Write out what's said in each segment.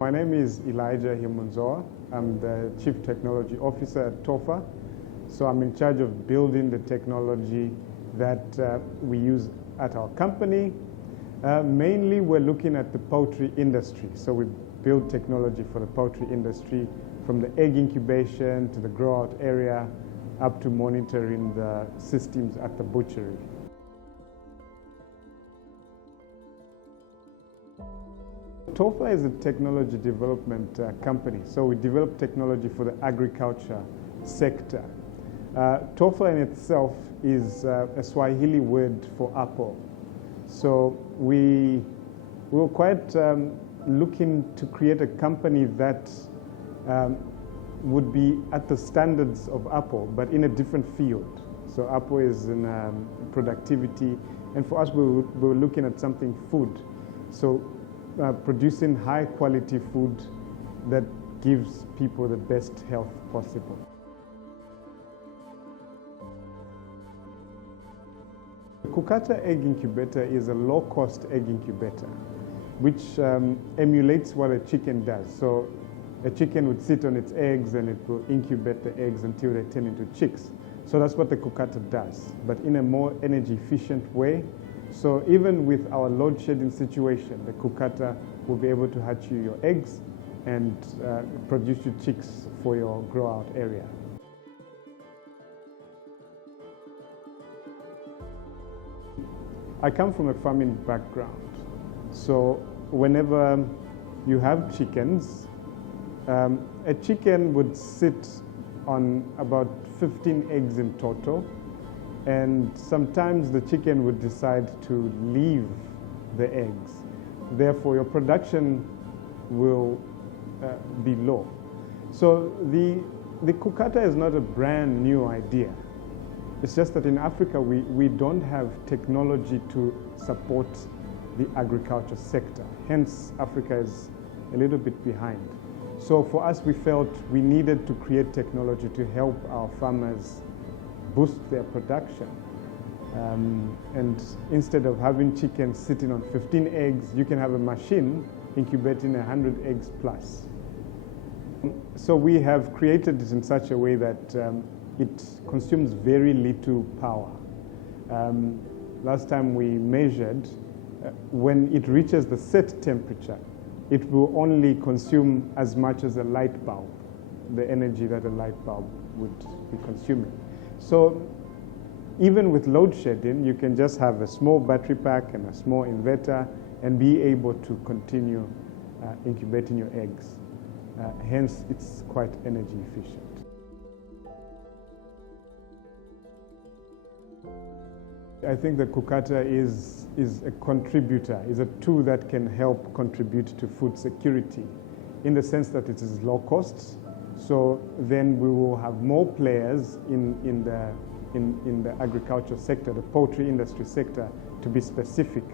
My name is Himunzowa. I'm the Chief Technology Officer at Tofaa. So I'm in charge of building the technology that we use at our company. Mainly we're looking at the poultry industry. So we build technology for the poultry industry, from the egg incubation to the grow-out area, up to monitoring the systems at the butchery. Tofaa is a technology development company, so we develop technology for the agriculture sector. Tofaa in itself is a Swahili word for apple. So we were quite looking to create a company that would be at the standards of Apple, but in a different field. So Apple is in productivity, and for us we were looking at something food. So producing high quality food that gives people the best health possible. The Kukata egg incubator is a low-cost egg incubator, which emulates what a chicken does. So a chicken would sit on its eggs and it will incubate the eggs until they turn into chicks. So that's what the Kukata does, but in a more energy efficient way. So even with our load shedding situation, the Kukata will be able to hatch you your eggs and produce you chicks for your grow out area. I come from a farming background. So whenever you have chickens, a chicken would sit on about 15 eggs in total. And sometimes the chicken would decide to leave the eggs. Therefore, your production will be low. So the Kukata is not a brand new idea. It's just that in Africa, we don't have technology to support the agriculture sector. Hence, Africa is a little bit behind. So for us, we felt we needed to create technology to help our farmers boost their production. And instead of having chickens sitting on 15 eggs, you can have a machine incubating 100 eggs plus. So we have created it in such a way that it consumes very little power. Last time we measured, when it reaches the set temperature, it will only consume as much as a light bulb, the energy that a light bulb would be consuming. So even with load shedding, you can just have a small battery pack and a small inverter and be able to continue incubating your eggs. Hence, it's quite energy efficient. I think the Kukata is a contributor, is a tool that can help contribute to food security in the sense that it is low cost. So then we will have more players in the agriculture sector, the poultry industry sector, to be specific,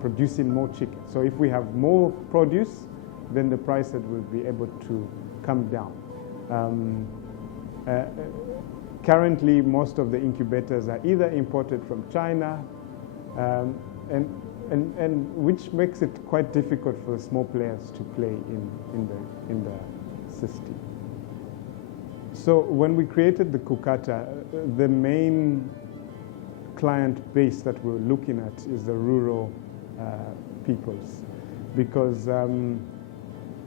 producing more chicken. So if we have more produce, then the price will be able to come down. Currently, most of the incubators are either imported from China, and which makes it quite difficult for the small players to play in the system. So when we created the Kukata, the main client base that we're looking at is the rural peoples, because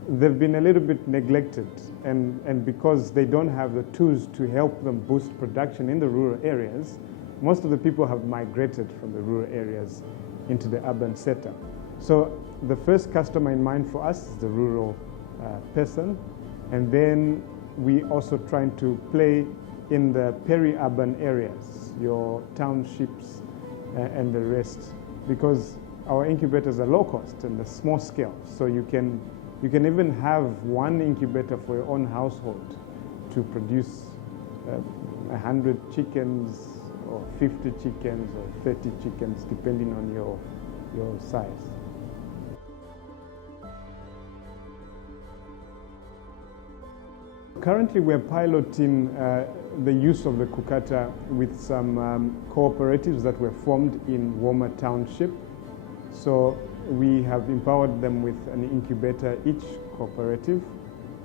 they've been a little bit neglected, and because they don't have the tools to help them boost production in the rural areas, most of the people have migrated from the rural areas into the urban setup. So the first customer in mind for us is the rural person, and then we also trying to play in the peri-urban areas, your townships and the rest, because our incubators are low cost and they're small scale. So you can even have one incubator for your own household to produce 100 chickens or 50 chickens or 30 chickens, depending on your size. Currently, we're piloting the use of the Kukata with some cooperatives that were formed in Woma Township. So we have empowered them with an incubator each cooperative,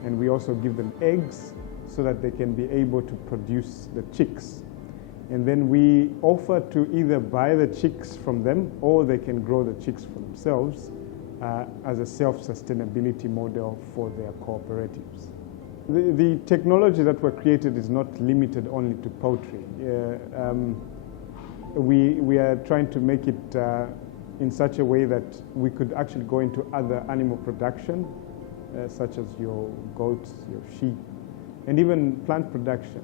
and we also give them eggs so that they can be able to produce the chicks. And then we offer to either buy the chicks from them or they can grow the chicks for themselves as a self-sustainability model for their cooperatives. The technology that were created is not limited only to poultry. We are trying to make it in such a way that we could actually go into other animal production, such as your goats, your sheep, and even plant production,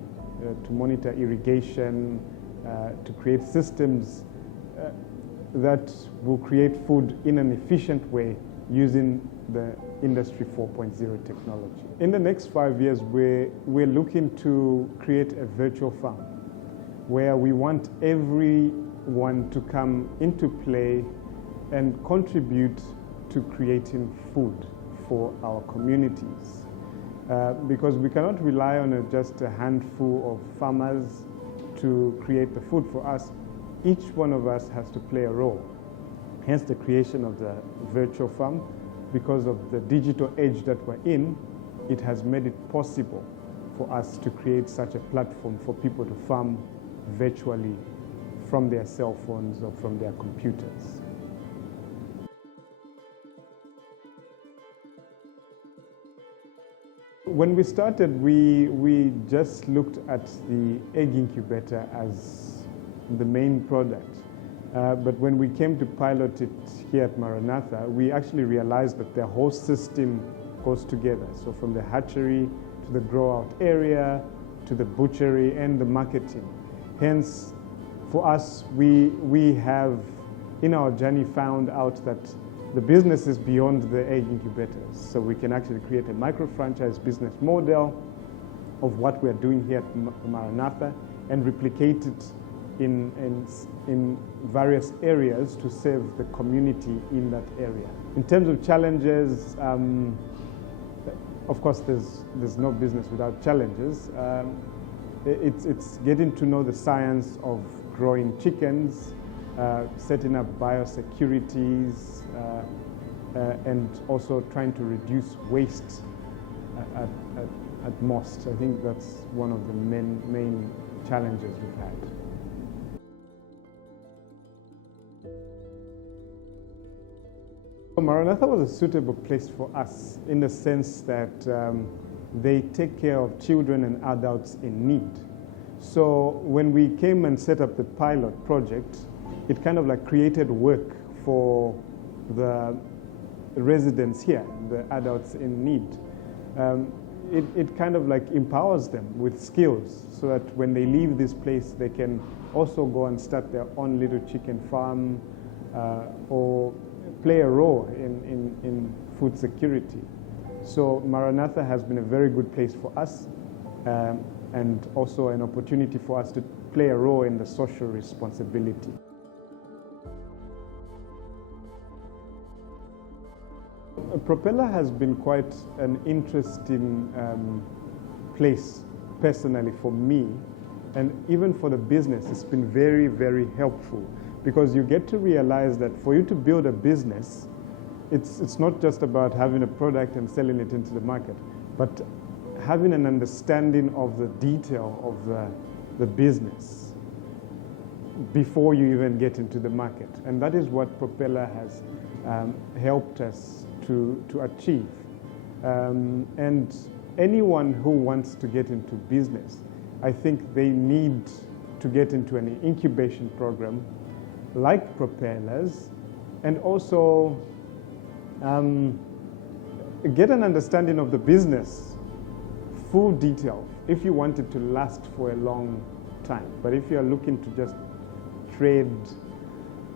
to monitor irrigation, to create systems that will create food in an efficient way using the Industry 4.0 technology. In the next 5 years, we're looking to create a virtual farm where we want everyone to come into play and contribute to creating food for our communities. Because we cannot rely on just a handful of farmers to create the food for us. Each one of us has to play a role. Hence the creation of the virtual farm. Because of the digital age that we're in, it has made it possible for us to create such a platform for people to farm virtually from their cell phones or from their computers. When we started, we just looked at the egg incubator as the main product. But when we came to pilot it here at Maranatha, we actually realized that the whole system goes together. So from the hatchery to the grow-out area to the butchery and the marketing. Hence, for us, we have in our journey found out that the business is beyond the egg incubators. So we can actually create a micro-franchise business model of what we are doing here at Maranatha and replicate it in various areas to serve the community in that area. In terms of challenges, of course, there's no business without challenges. It's getting to know the science of growing chickens, setting up biosecurities, and also trying to reduce waste at most. I think that's one of the main challenges we've had. Maranatha was a suitable place for us in the sense that they take care of children and adults in need. So when we came and set up the pilot project, it kind of like created work for the residents here, the adults in need. It kind of like empowers them with skills so that when they leave this place, they can also go and start their own little chicken farm or play a role in food security. So Maranatha has been a very good place for us and also an opportunity for us to play a role in the social responsibility. Propella has been quite an interesting place personally for me, and even for the business it's been very, very helpful. Because you get to realize that for you to build a business, it's not just about having a product and selling it into the market, but having an understanding of the detail of the business before you even get into the market. And that is what Propella has helped us to achieve. And anyone who wants to get into business, I think they need to get into an incubation program like Propella's, and also get an understanding of the business, full detail, if you want it to last for a long time. But if you're looking to just trade,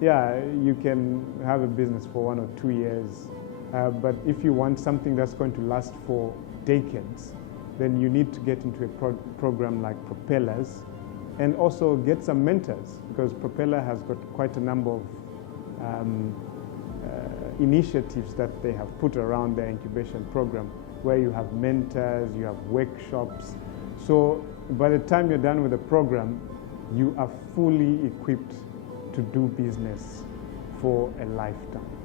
yeah, you can have a business for 1 or 2 years. But if you want something that's going to last for decades, then you need to get into a program like Propella's, and also get some mentors, because Propella has got quite a number of initiatives that they have put around their incubation program, where you have mentors, you have workshops. So by the time you're done with the program, you are fully equipped to do business for a lifetime.